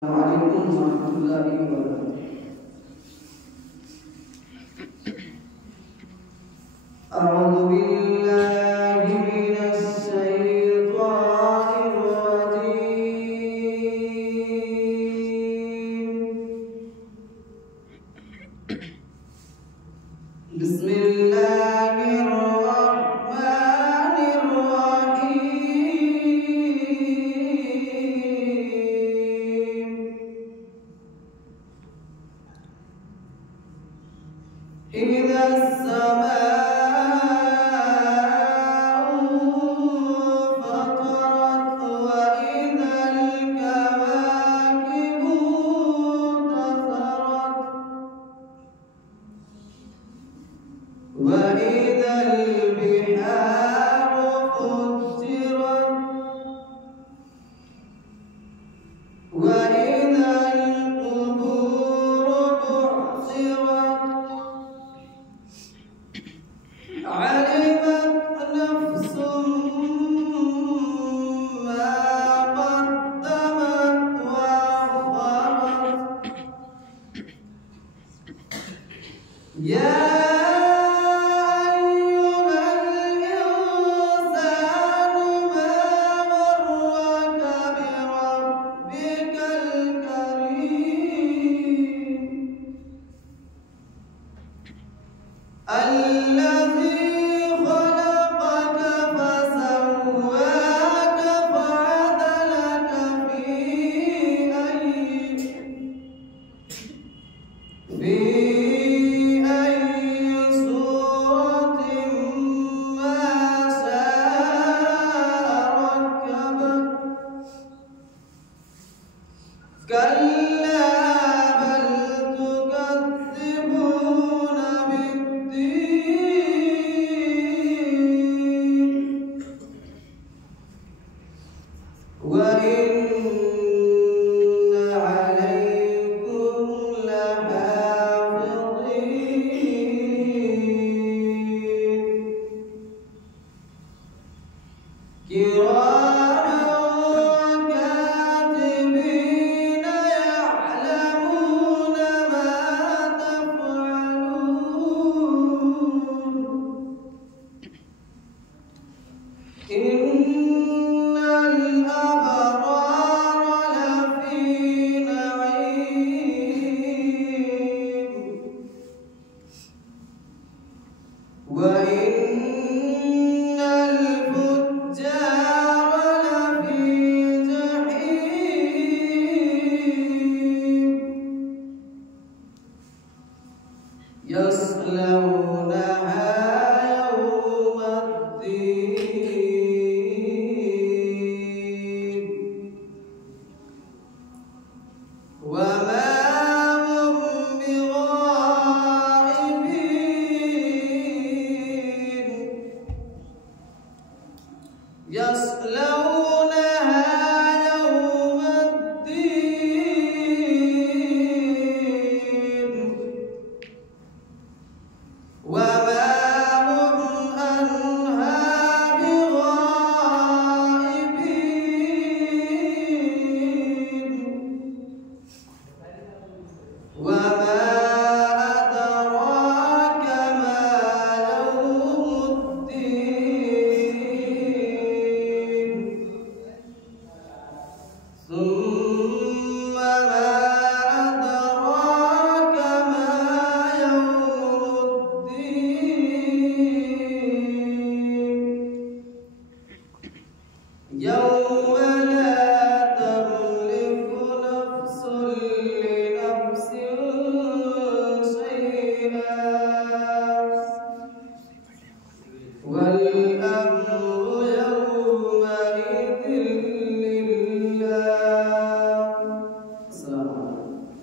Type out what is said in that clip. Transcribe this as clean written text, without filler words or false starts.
عليكم ورحمة الله وبركاته. أعوذ بالله من الشيطان الرجيم. بسم الله الرحمن الرحيم. إذا السماء انفطرت وإذا الكواكب انتثرت وإذا البحار فجرت وإذا القبور بعثرت علمت نفس ما قدمت وأخرت. يا أيها الإنسان ما غرك بربك الكريم الذي خلقك فسواك فعدلك في أي صورة ما شاء ركبك. كلا بل تكذبون بالدين وإن عليكم لحافظين كراما كاتبين يعلمون ما تفعلون. إن الأبرار لفي نعيم وإن الفجار لفي جحيم يصلونها يوم الدين وما هم بغائبين. يصلونها يوم الدين وما هم عنها بغائبين. وما أدراك ما يوم الدين. ثم ما أدراك ما يوم الدين. يوم لا تملك نفس لنفس شيئا